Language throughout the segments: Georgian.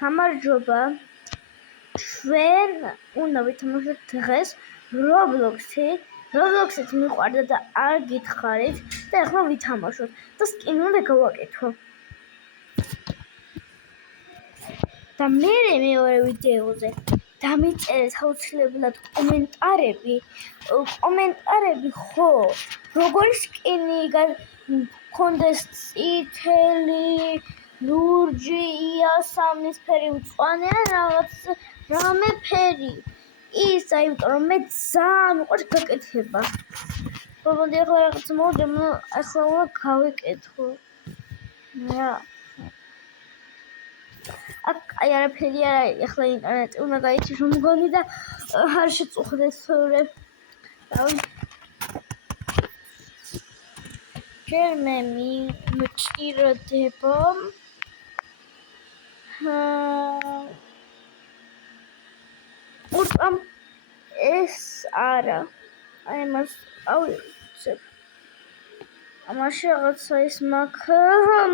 გამარჯობა, ჩვენ უნდა ვითამაშოთ დღეს Roblox-ი. Roblox-ით მიყვარდა და არ გითხარით და ახლა ვითამაშოთ და სკინი უნდა გავაკეთო. და მეორე ვიდეოზე დამიწერეთ აუცილებლად კომენტარები, ხო, როგორი სკინი გქონდეს წითელი, ლურჯი, იასამნისფერი, მწვანე ან რამე ფერი. ის იმიტომ რომ მე ძალიან უყვარს გაკეთება. მოდი ახლა რაღაც მოვიდა, ახლა უნდა გავიკეთო. აი არაფერი არ არის, ახლა ინტერნეტი უნდა გაიცი რომ მგონი და არ შეწუხდეს თორე. ჯერ მე მჭირდება ურტამ ეს არა, აი მას ავიღებ. ამაში რაღაცა ის მაქვს.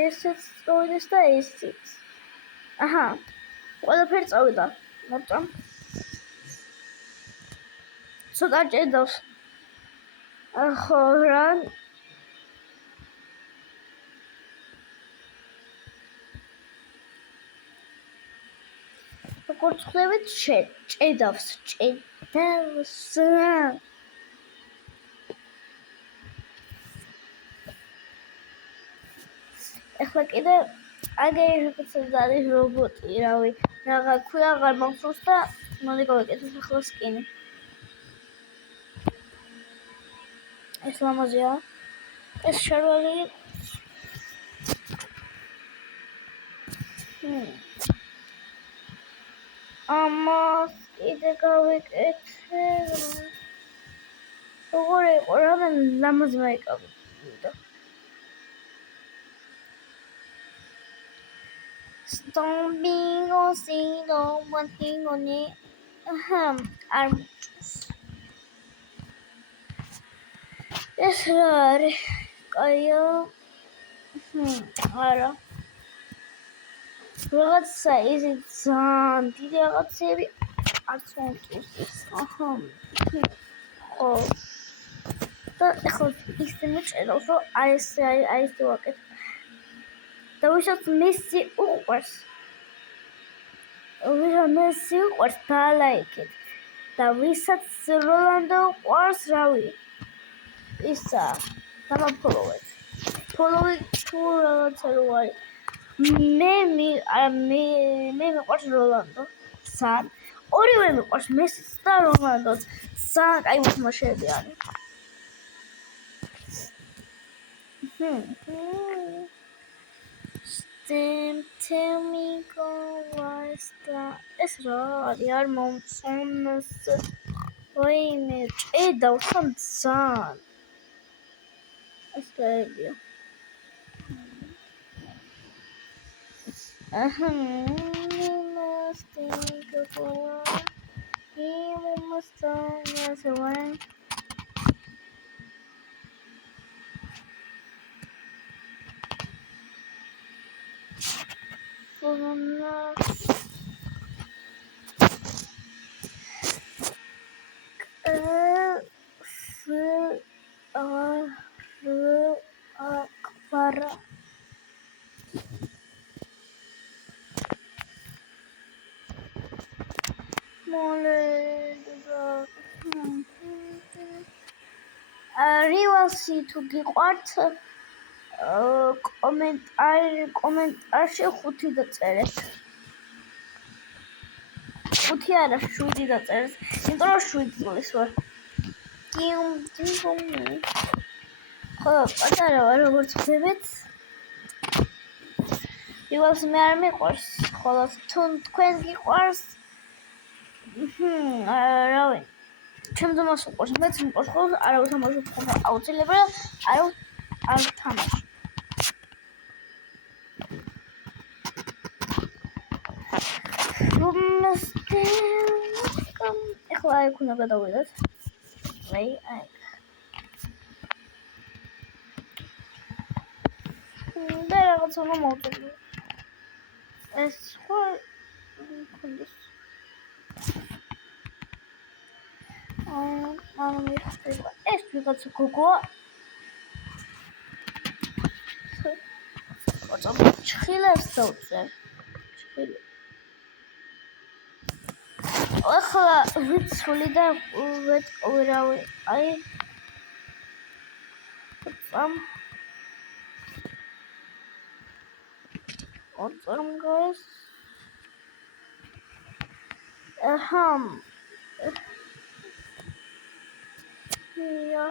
ესეც წავიდეს და ესეც. აჰა, ყველაფერი წავიდა. მოვწამ. ცოტა ჭედავს. ხო რა. როგორც ხვდებით, ჭედავს. ახლა კიდე აგერი რაღაცა არის რობოტი, რავი, რაღა ქვია აღარ მახსოვს და მოდი გავაკეთოთ ახლა სკინი. ეს ლამაზია. ეს შარვალი. ამას კიდე გავაკეთე. როგორი იყო რა, მე ლამაზი მაიკაპი. Stompingo, sino, mantingo, ne. Armuchos. Es raro. Cayó. Ahora. Რაღაცა ისე ძალიან დიდი რაღაცები არც მომწონს. ხო. და ახლა ისე მეჭერავს, რომ აი ესე ვაკეთებ. და ვისაც მესი უყვარს დალაიქეთ და ვისაც როლანდო უყვარს, რავი, ისა დამაფოლოვეთ. ფოლოვით თუ რაღაცა რო არის. მე მიყვარს როლანდო. ძალიან. ორივე მიყვარს, მესიც და როლანდოც. ძალიან კაი მოთამაშეები არის. Tell me go what's that? ეს რა არის? არ მომწონს. ვაიმე, ჭედავს ძალიან. ეს რაებია? must think of what he must as one. რივალსი თუ გიყვართ, კომენტარში 5 დაწერეთ. 5 არა, 7 დაწერეთ. იმიტომ რომ 7 წლის ვარ. ხო, პატარა ვარ, როგორც ხვდებით. რივალსი მე არ მიყვარს, ხოლო თუ თქვენ გიყვარს, რავი, ჩემ도 მას უყვარს, მეც მიყვარს, ხოლო არ ვთამაშობ ხოლმე აუცილებლად, არ ვთამაშობ. ახლა იქ უნდა გადავიდეთ. აი. და რაღაც უნდა მოვწერო. ეს ხო კონდეს. ეს ვიღაცა გოგოა. ჩხილებს დავწერ. ახლა ვიცული და ვეტყვირავი. აი. ოწარმგას. აჰა. Ja.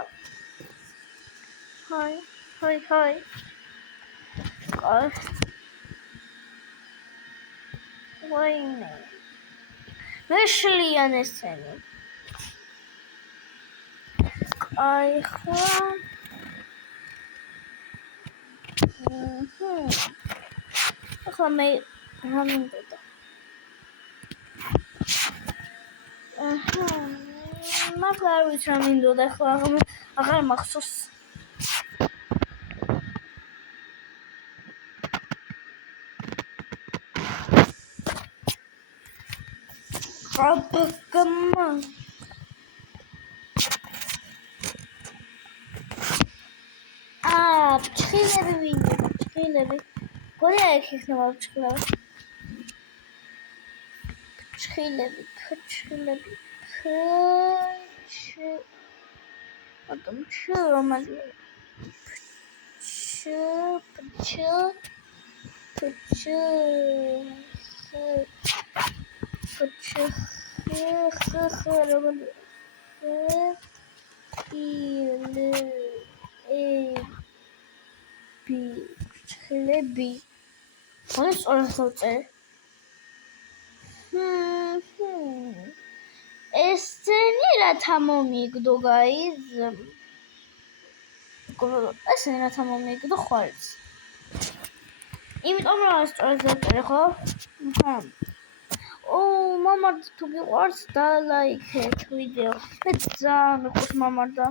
Hi. Wayne. Вышли на сцену. Айха. ახლა მე რა მინდოდა? მაგა არ ვიცი რა მინდოდა, ახლა აღარ მახსოვს. აბგმა ჩხილები ვინდა? ჩხილები. გორია იქ იქნება ჩხილები. ჩხილები. Adam çığırmalı. Çığırmalı. Polis orası. ესენი რათა მომიგდო guys ესენი რათა მომიგდო ხვალს იმიტომ რომ სწორად დაწერე ხო მამარდა თუ გიყვარს და ლაიქეთ ვიდეო მე ძალიან მიყვარს მამარდა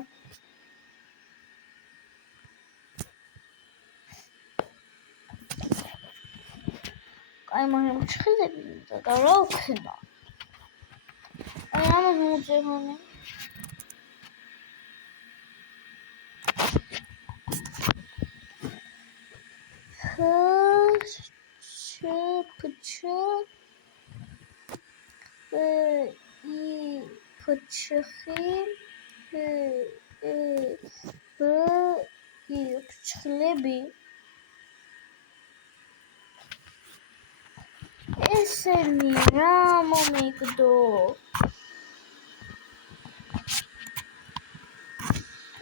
აი მაგრამ ჩხილები და რა ვქნა აი ამას მოუწევანი ჩხილები ესენი რა მომიგდო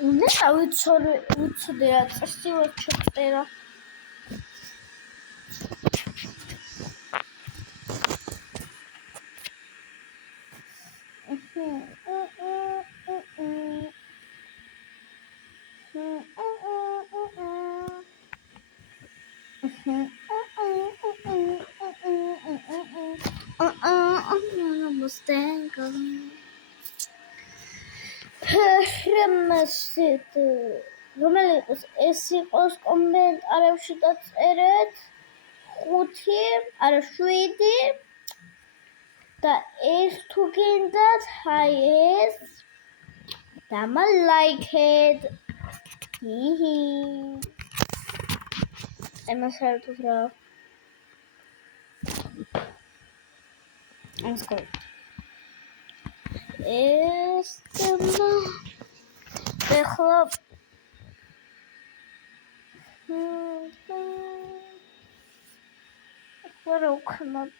უნდა ვიცოდე რა წესივე ჩწერა რომელი იყოს ეს იყოს კომენტარებში დაწერეთ 7 და ეს თუ გინდათ აი ეს დამალაიქეთ ემას საერთოდ რა ამსკო ეს ეხლა რა ვქნათ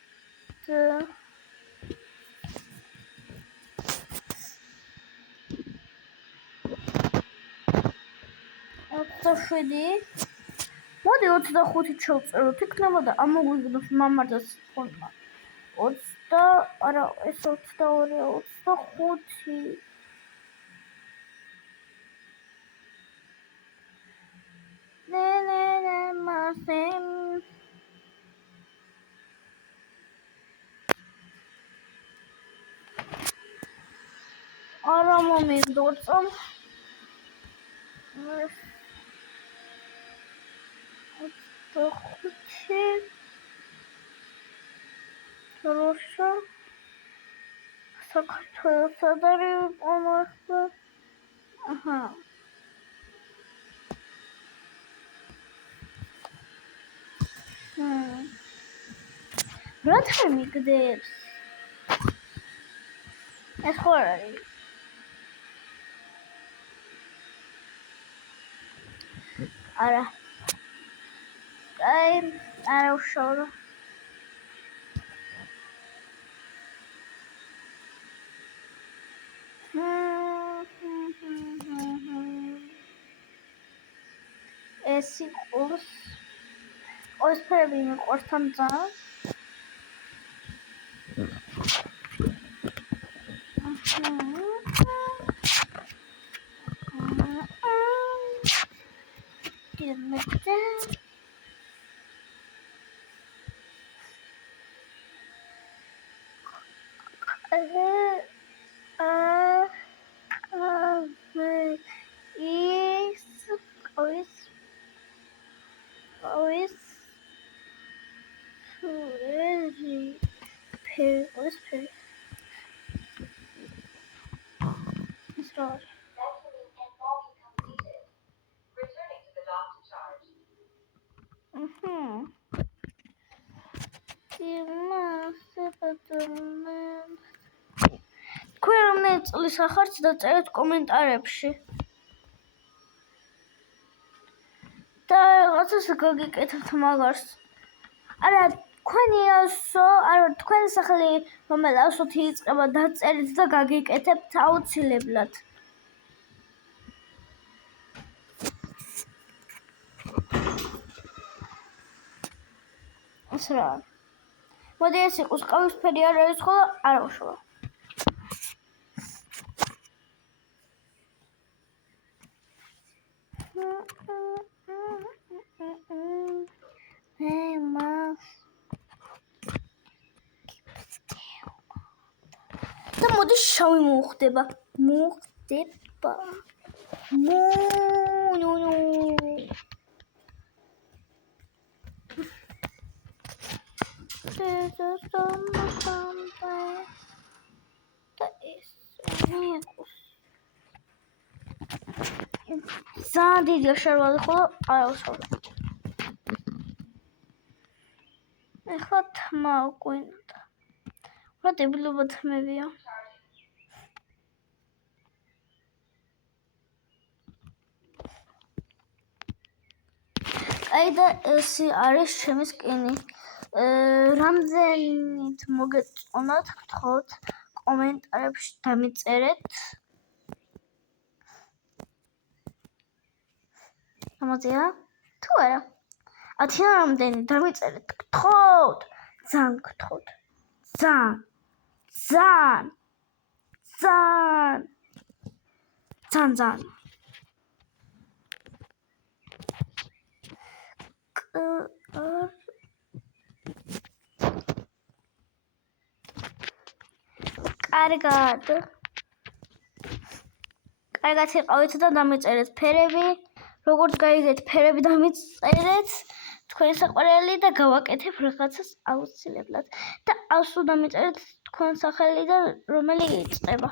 მოდი 25 ჩავწეროთ იქნება და ამოგვიგდოს მამარდას ფორმა 20 არა ეს 22 25 არა მომიგდორწო. Хорошо. საქართველოსა და ვიყო. აჰა. როცა მიგდებს? ეს ხო არ არის? არა. აი, არა უშავრო. ეს იყოს ყველაფერი მიყვარს თან ძალიან. თქვენ რომელი წლის ახართ დაწერეთ კომენტარებში და რაღაცას გაგიკეთებთ მაგარს. არა, თქვენი ასო, არა, თქვენი სახელი რომელი ასოთ იწყება დაწერეთ და გაგიკეთებთ აუცილებლად. ეს რა? მოდი ეს იყოს ყავისფერი არ არის ხოლო არ უშვა. და მოდი შავი მოხდება. ძალიან დიდია შარვალი ხოლო არ უშავდა. ეხლა თმა გვინდა. რა დებილობა თმებია. აი და ეს არის ჩემი სკინი. რამდენით მოგეწონათ, გთხოვთ კომენტარებში დამიწერეთ. ამაზეა? თუ არა? 10 რამდენი დამიწერეთ, გთხოვთ. ძალიან გთხოვთ. ძალიან. კარგად იყავით და დამიწერეთ ფერები. როგორც გაიგეთ, ფერები დამიწერეთ თქვენი საყვარელი და გავაკეთებ რაღაცას აუცილებლად. და ასო დამიწერეთ თქვენ სახელი და რომელი იწყება.